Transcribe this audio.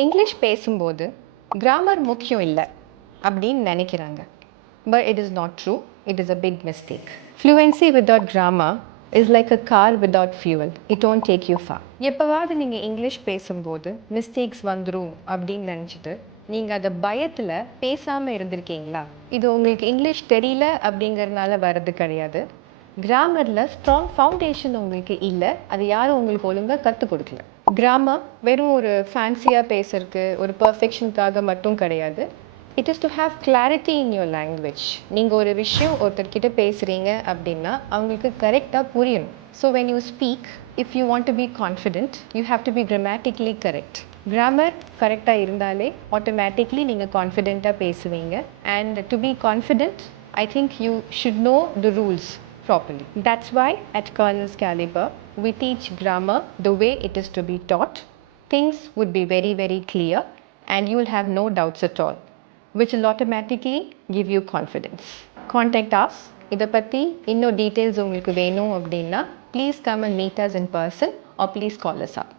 English பேசும்போது grammar முக்கியம் இல்லை அப்படின்னு நினைக்கிறாங்க. But it is not true. It is a big mistake. Fluency without grammar is like a car without fuel. It won't take you far. எப்போவாவது நீங்கள் English பேசும்போது mistakes வந்துடும் அப்படின்னு நினச்சிட்டு நீங்கள் அதை பயத்தில் பேசாமல் இருந்திருக்கீங்களா? இது உங்களுக்கு இங்கிலீஷ் தெரியல அப்படிங்கிறதுனால வர்றது கிடையாது. கிராமரில் ஸ்ட்ராங் ஃபவுண்டேஷன் உங்களுக்கு இல்லை. அது யாரும் உங்களுக்கு ஒழுங்காக கற்றுக் கொடுக்கல. கிராமர் வெறும் ஒரு ஃபேன்சியாக பேசுறதுக்கு, ஒரு பர்ஃபெக்ஷனுக்காக மட்டும் கிடையாது. It is to have clarity in your language. நீங்கள் ஒரு விஷயம் ஒருத்தர்கிட்ட பேசுகிறீங்க அப்படின்னா அவங்களுக்கு கரெக்டாக புரியணும். So when you speak, if you want to be confident, you have to be grammatically correct. Grammar கரெக்டாக இருந்தாலே ஆட்டோமேட்டிக்லி நீங்கள் கான்ஃபிடென்ட்டாக பேசுவீங்க. And to be confident, I think you should know the rules properly. That's why at Colonel's Caliber, we teach grammar the way it is to be taught. Things would be very, very clear and you will have no doubts at all, which will automatically give you confidence. Contact us. இதை பற்றி இன்னும் details உங்களுக்கு வேணும் அப்படின்னா, please come and meet us in person or please call us up.